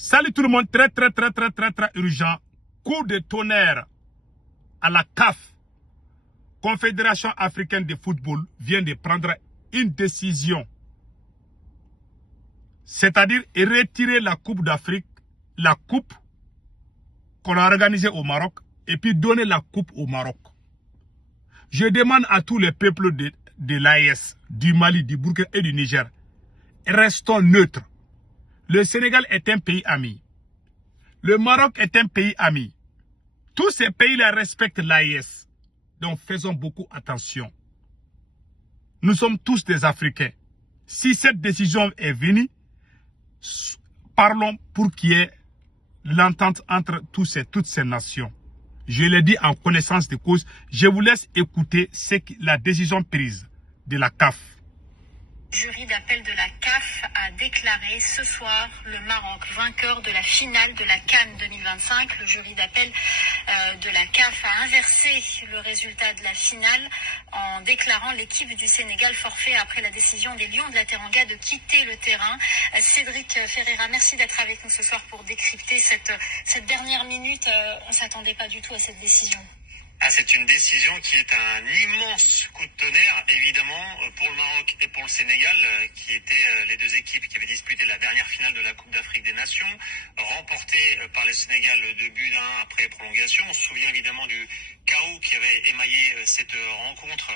Salut tout le monde, très urgent. Coup de tonnerre à la CAF. Confédération africaine de football vient de prendre une décision. C'est-à-dire retirer la Coupe d'Afrique, la coupe qu'on a organisée au Maroc, et puis donner la coupe au Maroc. Je demande à tous les peuples de l'AES, du Mali, du Burkina et du Niger, restons neutres. Le Sénégal est un pays ami. Le Maroc est un pays ami. Tous ces pays-là respectent l'AES. Donc faisons beaucoup attention. Nous sommes tous des Africains. Si cette décision est venue, parlons pour qu'il y ait l'entente entre toutes ces nations. Je l'ai dit en connaissance de cause. Je vous laisse écouter la décision prise de la CAF. Le jury d'appel de la CAF a déclaré ce soir le Maroc vainqueur de la finale de la CAN 2025. Le jury d'appel de la CAF a inversé le résultat de la finale en déclarant l'équipe du Sénégal forfait après la décision des Lions de la Teranga de quitter le terrain. Cédric Ferreira, merci d'être avec nous ce soir pour décrypter cette dernière minute. On ne s'attendait pas du tout à cette décision. C'est une décision qui est un immense coup de tonnerre, évidemment, pour le Maroc et pour le Sénégal, qui étaient les deux équipes qui avaient disputé la dernière finale de la Coupe d'Afrique des Nations, remportée par le Sénégal 2-1 après prolongation. On se souvient évidemment du chaos qui avait émaillé cette rencontre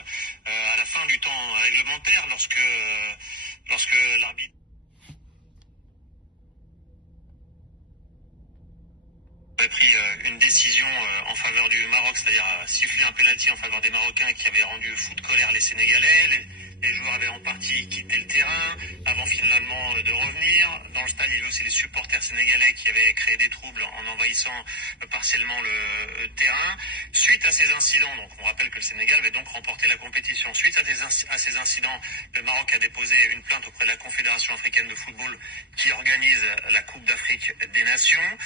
à la fin du temps réglementaire, lorsque l'arbitre avait pris une décision en faveur du Maroc, c'est-à-dire siffler un penalty en faveur des Marocains qui avaient rendu fou de colère les Sénégalais. Les joueurs avaient en partie quitté le terrain avant finalement de revenir. Dans le stade, il y avait aussi les supporters sénégalais qui avaient créé des troubles en envahissant partiellement le terrain. Suite à ces incidents, donc on rappelle que le Sénégal avait donc remporté la compétition. Suite à ces incidents, le Maroc a déposé une plainte auprès de la Confédération africaine de football qui organise la Coupe d'Afrique des Nations.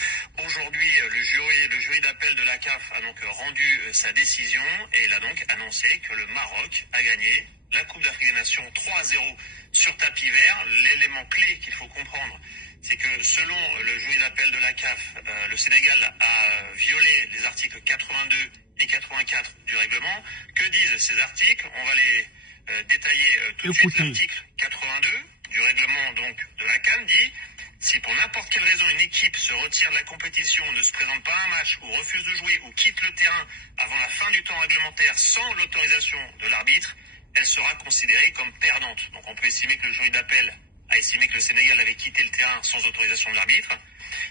Aujourd'hui, le jury d'appel de la CAF a donc rendu sa décision et il a donc annoncé que le Maroc a gagné la Coupe d'Afrique des Nations 3-0 sur tapis vert. L'élément clé qu'il faut comprendre, c'est que selon le jury d'appel de la CAF, le Sénégal a violé les articles 82 et 84 du règlement. Que disent ces articles? On va les détailler tout de suite. L'article 82 du règlement donc de la CAN dit: si pour n'importe quelle raison une équipe se retire de la compétition, ne se présente pas à un match ou refuse de jouer ou quitte le terrain avant la fin du temps réglementaire sans l'autorisation de l'arbitre, elle sera considérée comme perdante. Donc on peut estimer que le jury d'appel a estimé que le Sénégal avait quitté le terrain sans autorisation de l'arbitre.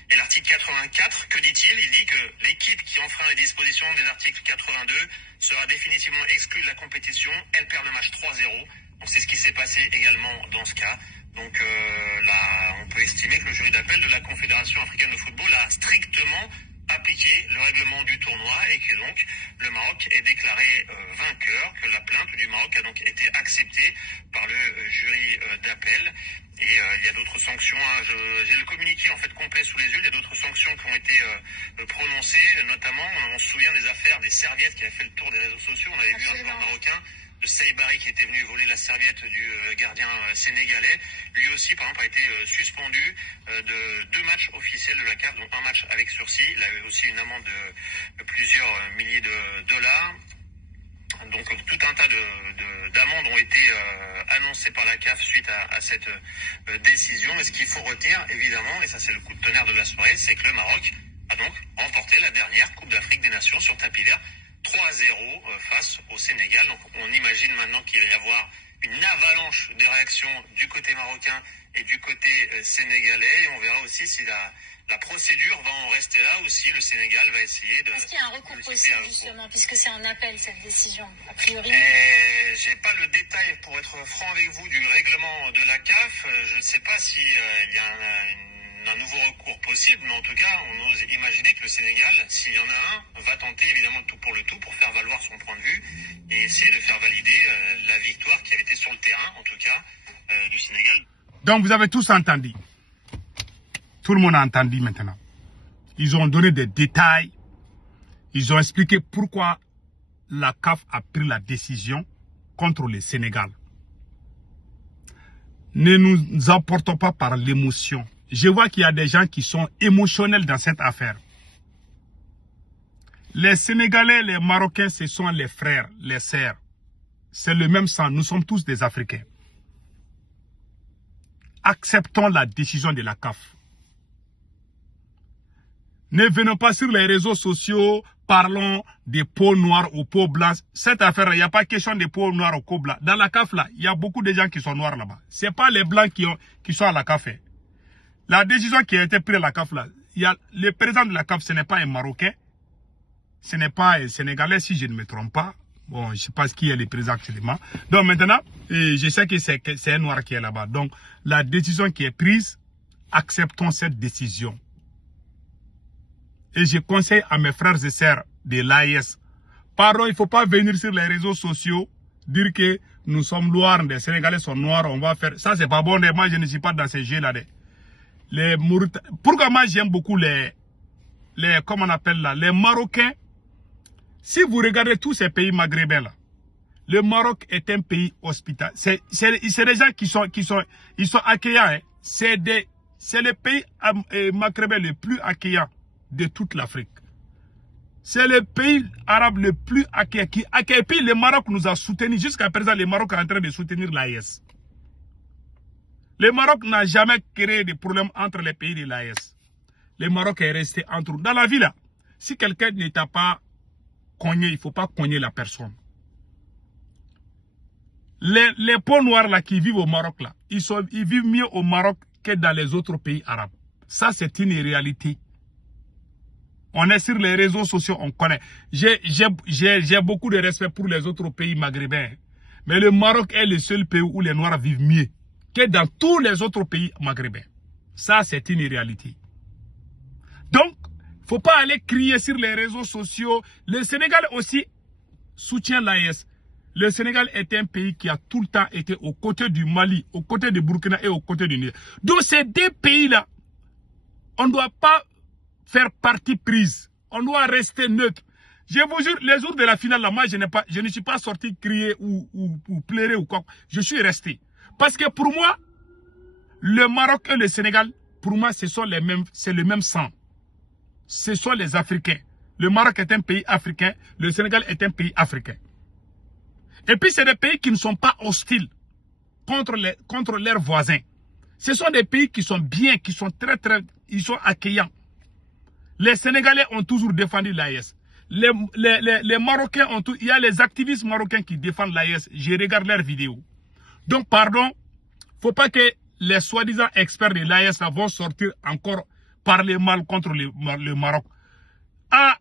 Et l'article 84, que dit-il? Il dit que l'équipe qui enfreint les dispositions des articles 82 sera définitivement exclue de la compétition. Elle perd le match 3-0. Donc c'est ce qui s'est passé également dans ce cas. Donc là, on peut estimer que le jury d'appel de la Confédération africaine de football a strictement appliqué le règlement du tournoi et que donc le Maroc est déclaré vainqueur, que la plainte du Maroc a donc été acceptée par le jury d'appel. Et il y a d'autres sanctions, j'ai le communiqué en fait complet sous les yeux, il y a d'autres sanctions qui ont été prononcées, notamment on se souvient des affaires des serviettes qui avaient fait le tour des réseaux sociaux. On avait vu un joueur marocain, le Saïbari, qui était venu voler la serviette du gardien sénégalais. Lui aussi, par exemple, a été suspendu de 2 matchs officiels de la CAF, dont un match avec sursis. Il a eu aussi une amende de plusieurs milliers de dollars. Donc tout un tas d'amendes ont été annoncées par la CAF suite à cette décision. Mais ce qu'il faut retenir, évidemment, et ça c'est le coup de tonnerre de la soirée, c'est que le Maroc a donc remporté la dernière Coupe d'Afrique des Nations sur tapis vert, 3-0 face au Sénégal. Donc on imagine maintenant qu'il va y avoir une avalanche de réactions du côté marocain et du côté sénégalais. Et on verra aussi si la procédure va en rester là ou si le Sénégal va essayer de... Est-ce qu'il y a un recours possible justement, puisque c'est un appel cette décision, a priori? J'ai pas le détail, pour être franc avec vous, du règlement de la CAF. Je ne sais pas si il y a un nouveau recours possible, mais en tout cas, on ose imaginer que le Sénégal, s'il y en a un, va tenter évidemment le tout pour faire valoir son point de vue et essayer de faire valider la victoire qui avait été sur le terrain, en tout cas, du Sénégal. Donc vous avez tous entendu. Tout le monde a entendu maintenant. Ils ont donné des détails. Ils ont expliqué pourquoi la CAF a pris la décision contre le Sénégal. Ne nous emportons pas par l'émotion. je vois qu'il y a des gens qui sont émotionnels dans cette affaire. Les Sénégalais, les Marocains, ce sont les frères, les sœurs. C'est le même sang. Nous sommes tous des Africains. Acceptons la décision de la CAF. Ne venons pas sur les réseaux sociaux, parlons des peaux noires aux peaux blanches. Cette affaire, il n'y a pas question des peaux noires aux peaux blanches. Dans la CAF, là, il y a beaucoup de gens qui sont noirs là-bas. Ce n'est pas les blancs qui sont à la CAF. La décision qui a été prise à la CAF, là, le président de la CAF, ce n'est pas un Marocain. Ce n'est pas un Sénégalais, si je ne me trompe pas. Bon, je ne sais pas qui est le président actuellement. Donc maintenant, je sais que c'est un noir qui est là-bas. Donc, la décision qui est prise, acceptons cette décision. Et je conseille à mes frères et sœurs de l'AES, pardon, il ne faut pas venir sur les réseaux sociaux, dire que nous sommes noirs, les Sénégalais sont noirs, on va faire... Ça, c'est pas bon, moi, je ne suis pas dans ces jeux-là. Pourquoi moi, j'aime beaucoup comment on appelle là, les Marocains. Si vous regardez tous ces pays maghrébins là, le Maroc est un pays hospitalier. C'est des gens qui sont accueillants. Hein. C'est le pays maghrébin le plus accueillant de toute l'Afrique. C'est le pays arabe le plus accueillant qui accueille. Puis le Maroc nous a soutenus. Jusqu'à présent, le Maroc est en train de soutenir l'AES. Le Maroc n'a jamais créé de problème entre les pays de l'AES. Le Maroc est resté entre nous. Dans la vie là, si quelqu'un ne t'a pas cogner, il ne faut pas cogner la personne. Les peaux noires là qui vivent au Maroc là, ils vivent mieux au Maroc que dans les autres pays arabes. Ça c'est une réalité. On est sur les réseaux sociaux, on connaît. J'ai beaucoup de respect pour les autres pays maghrébins. Mais le Maroc est le seul pays où les noirs vivent mieux que dans tous les autres pays maghrébins. Ça c'est une réalité. Donc, il ne faut pas aller crier sur les réseaux sociaux. Le Sénégal aussi soutient l'AES. Le Sénégal est un pays qui a tout le temps été aux côtés du Mali, aux côtés du Burkina et aux côtés du Niger. Donc ces deux pays-là, on ne doit pas faire partie prise. On doit rester neutre. Je vous jure, les jours de la finale, là, moi, je ne suis pas sorti crier ou pleurer ou quoi. Je suis resté. Parce que pour moi, le Maroc et le Sénégal, pour moi, c'est le même sang. Ce sont les Africains. Le Maroc est un pays africain, le Sénégal est un pays africain. Et puis c'est des pays qui ne sont pas hostiles contre leurs voisins. Ce sont des pays qui sont bien, qui sont ils sont accueillants. Les Sénégalais ont toujours défendu l'AES. Les Marocains il y a les activistes marocains qui défendent l'AES. Je regarde leurs vidéos. Donc pardon, faut pas que les soi-disant experts de l'AES vont sortir encore parler mal contre le Maroc. Ah,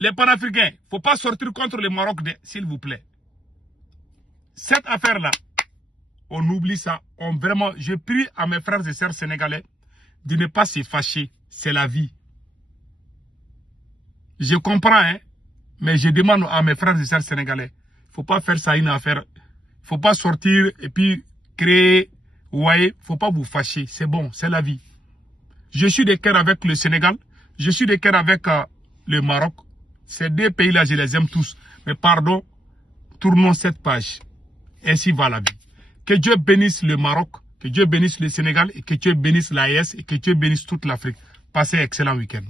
les panafricains, il ne faut pas sortir contre le Maroc, s'il vous plaît. Cette affaire-là, on oublie ça. Vraiment, je prie à mes frères et sœurs sénégalais de ne pas se fâcher. C'est la vie. Je comprends, hein, mais je demande à mes frères et sœurs sénégalais, il ne faut pas faire ça une affaire. Il ne faut pas sortir et puis créer. Vous voyez, il ne faut pas vous fâcher. C'est bon, c'est la vie. Je suis de cœur avec le Sénégal. Je suis de cœur avec le Maroc. Ces deux pays-là, je les aime tous. Mais pardon, tournons cette page. Ainsi va la vie. Que Dieu bénisse le Maroc, que Dieu bénisse le Sénégal, et que Dieu bénisse l'AES, et que Dieu bénisse toute l'Afrique. Passez un excellent week-end.